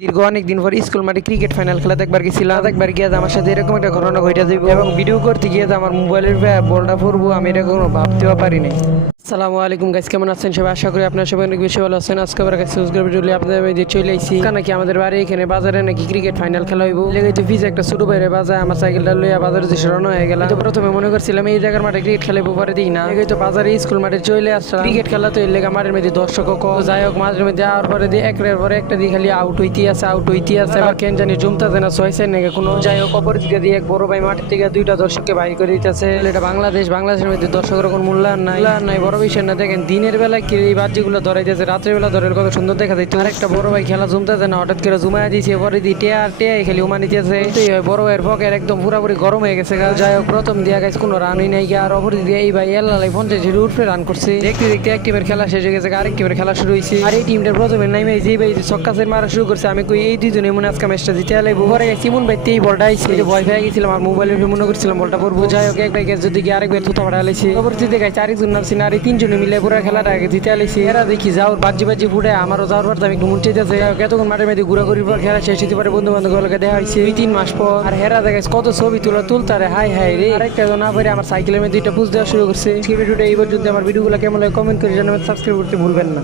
দীর্ঘ অনেকদিন পর স্কুল মাঠে ক্রিকেট ফাইনাল খেলা দেখবার গেছিলাম। দেখবার গিয়ে আমার সাথে এরকম একটা ঘটনা ঘটে যাবে এবং ভিডিও করতে গিয়ে আমার মোবাইলের বলটা পড়বো আমি এটা কোনো ভাবতেও পারি নাই। আসসালামু আলাইকুম গাইস, কেমন আছেন সবাই? আশা করি আপনারা সবাই অনেক বেশি ভালো আছেন। আজকে আবার কাছে ভিডিও আপনাদের আমি চলে আইছি নাকি আমাদের বাড়ি এখানে বাজারে নাকি ক্রিকেট ফাইনাল খেলা হইব। লেগে তো ফিজ একটা ছোট বাইরে বাজায় আমার সাইকেলটা লইয়া বাজারে যে রওনা হয়ে গেল। তো প্রথমে মনে করছিলাম এই জায়গার মাঠে ক্রিকেট খেলাবো, পরে দিই না লেগে তো বাজারে স্কুল মাঠে চলে আসলাম। ক্রিকেট খেলা তো এর লেগে মাঠের মধ্যে দর্শক যাই হোক মাঠের মধ্যে যাওয়ার পরে দিয়ে একের পরে একটা দিয়ে খালি আউট হইতে আছে আবার কেন জানি জমতা না ছয় সাইড নাকি কোনো। যাই হোক অপরদিকে দিয়ে এক বড় ভাই মাঠের থেকে দুইটা দর্শককে বাইর করে দিতেছে। এটা বাংলাদেশের মধ্যে দর্শকের কোনো মূল্যায়ন নাই বড় বিষয় না। দেখেন দিনের বেলায় কি এই বাজিগুলো ধরাইতেছে, রাত্রের বেলা ধরে কত সুন্দর দেখা যায়। আর একটা বড় ভাই খেলা জমতেছে না, হঠাৎ করে জুমায় দিয়েছে, পরে দিয়ে টেয়া খালি উমা নিতেছে। বড় ভাইয়ের পকের একদম পুরাপুরি গরম হয়ে গেছে। যাই হোক প্রথম দিয়া গেছে কোনো রানই নাই আর অপরদিকে এই ভাই এল্লাই 50 উঠে রান করছে। দেখতে দেখতে এক টিমের খেলা শেষ হয়ে গেছে, আরেক টিমের খেলা শুরু হয়েছে। আর এই টিমটার প্রথমে নামে যে ভাই ছক্কাছের মারা শুরু করছে, আমি কই এই দুইজনে মনে আজকে ম্যাচটা জিতে আলাইবো। পরে সিমন ভাই এই বলটা আইছে, ভয় পেয়ে গেছিলাম আর মোবাইলের মনে করছিলাম বলটা পড়বো। যাই হোক এক ভাই গেছে যদি আরেক ভাই থুতা ফাটা আলাইছে। অপরদিকে দেখাইছে আরেকজন নামছে না, আর এই তিনজনে মিলে পুরো খেলাটা জিতে আলাইছে। এরা দেখি যাওয়ার বাজি ফুটে আমারও যাওয়ার পর আমি একটু মন চাইতেছে। এতক্ষণ মাঠের মধ্যে ঘুরাঘুরির পর খেলা শেষ হতে পারে বন্ধু বান্ধবগুলোকে দেখা হয়েছে 2-3 মাস পর। আর হেরা দেখাইছে কত ছবি তুলতারে হাই রে। আরেকটা না পরে আমার সাইকেলের মধ্যে দুইটা পুষ দেওয়া শুরু করছে। ভিডিওটা এই পর্যন্ত। আমার ভিডিওগুলো কেমন লাগে কমেন্ট করে জানাবেন, সাবস্ক্রাইব করতে ভুলবেন না।